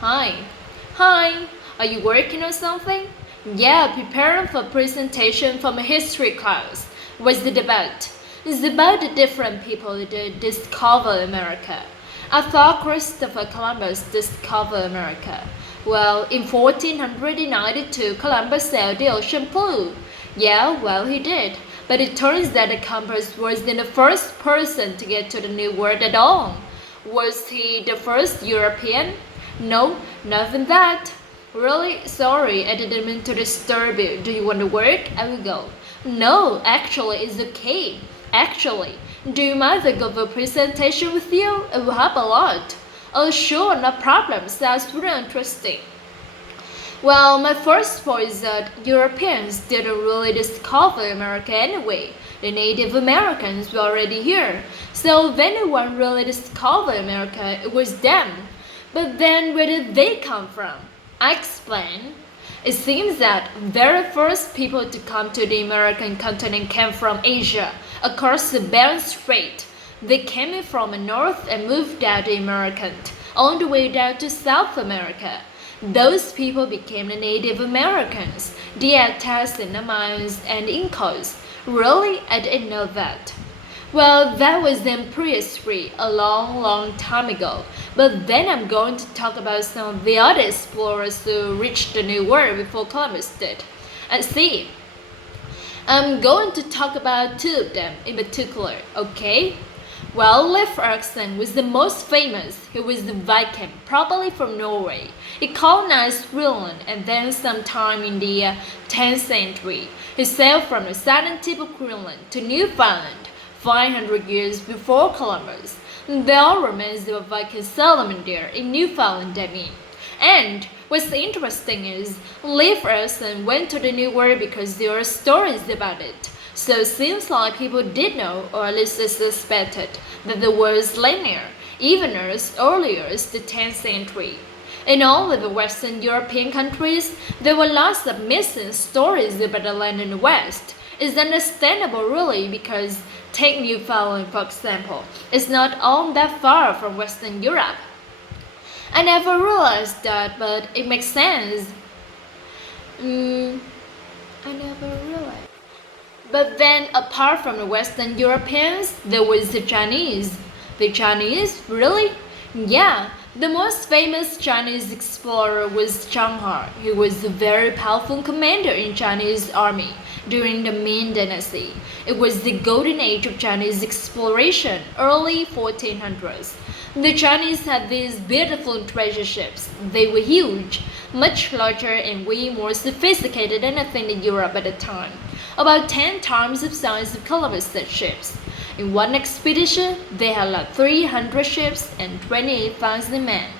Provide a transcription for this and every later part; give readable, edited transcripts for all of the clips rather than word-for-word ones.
Hi. Hi. Are you working on something? Yeah, preparing for a presentation from a history class. What's the debate? It's about the different people that discover America. I thought Christopher Columbus discovered America. Well, in 1492, Columbus sailed the ocean blue. Yeah, well, he did. But it turns out that Columbus wasn't the first person to get to the New World at all. Was he the first European? No, nothing that. Really? Sorry, I didn't mean to disturb you. Do you want to work? I will go. No, actually, it's okay. Actually, do you mind if I go for a presentation with you? It will help a lot. Oh, sure, no problem. Sounds really interesting. Well, my first point is that Europeans didn't really discover America anyway. The Native Americans were already here. So if anyone really discovered America, it was them. But then where did they come from? I explain. It seems that very first people to come to the American continent came from Asia, across the Bering Strait. They came in from the north and moved down the American, all the way down to South America. Those people became the Native Americans, the Aztecs and the Mayans and Incas. Really? I didn't know that. Well, that was in prehistory, a long, long time ago. But then I'm going to talk about some of the other explorers who reached the New World before Columbus did. And see, I'm going to talk about two of them in particular, okay? Well, Leif Erikson was the most famous. He was the Viking, probably from Norway. He colonized Greenland and then sometime in the 10th century, he sailed from the southern tip of Greenland to Newfoundland 500 years before Columbus. There are remains of a Viking settlement there in Newfoundland, I mean. And what's interesting is Leif Erikson went to the New World because there are stories about it. So it seems like people did know, or at least they suspected, that the world is linear, even as earlier as the 10th century. In all of the Western European countries, there were lots of missing stories about the land in the West. It's understandable really because take Newfoundland for example. It's not all that far from Western Europe. I never realized that, but it makes sense. I never realized. But then, apart from the Western Europeans, there was the Chinese. The Chinese? Really? Yeah, the most famous Chinese explorer was Zhang He. He was a very powerful commander in Chinese army during the Ming Dynasty. It was the golden age of Chinese exploration, early 1400s. The Chinese had these beautiful treasure ships. They were huge, much larger and way more sophisticated than anything in Europe at the time. About 10 times the size of Columbus's ships. In one expedition, they had like 300 ships and 28,000 men.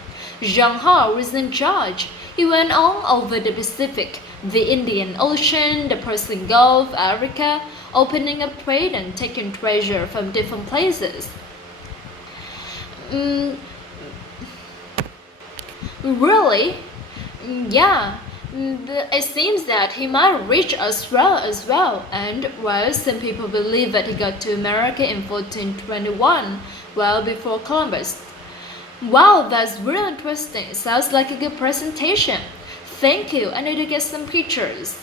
Zhang He was in charge. He went all over the Pacific, the Indian Ocean, the Persian Gulf, Africa, opening up trade and taking treasure from different places. Really? Yeah. It seems that he might reach Australia as well, and well, some people believe that he got to America in 1421, well before Columbus. Wow, that's really interesting. Sounds like a good presentation. Thank you. I need to get some pictures.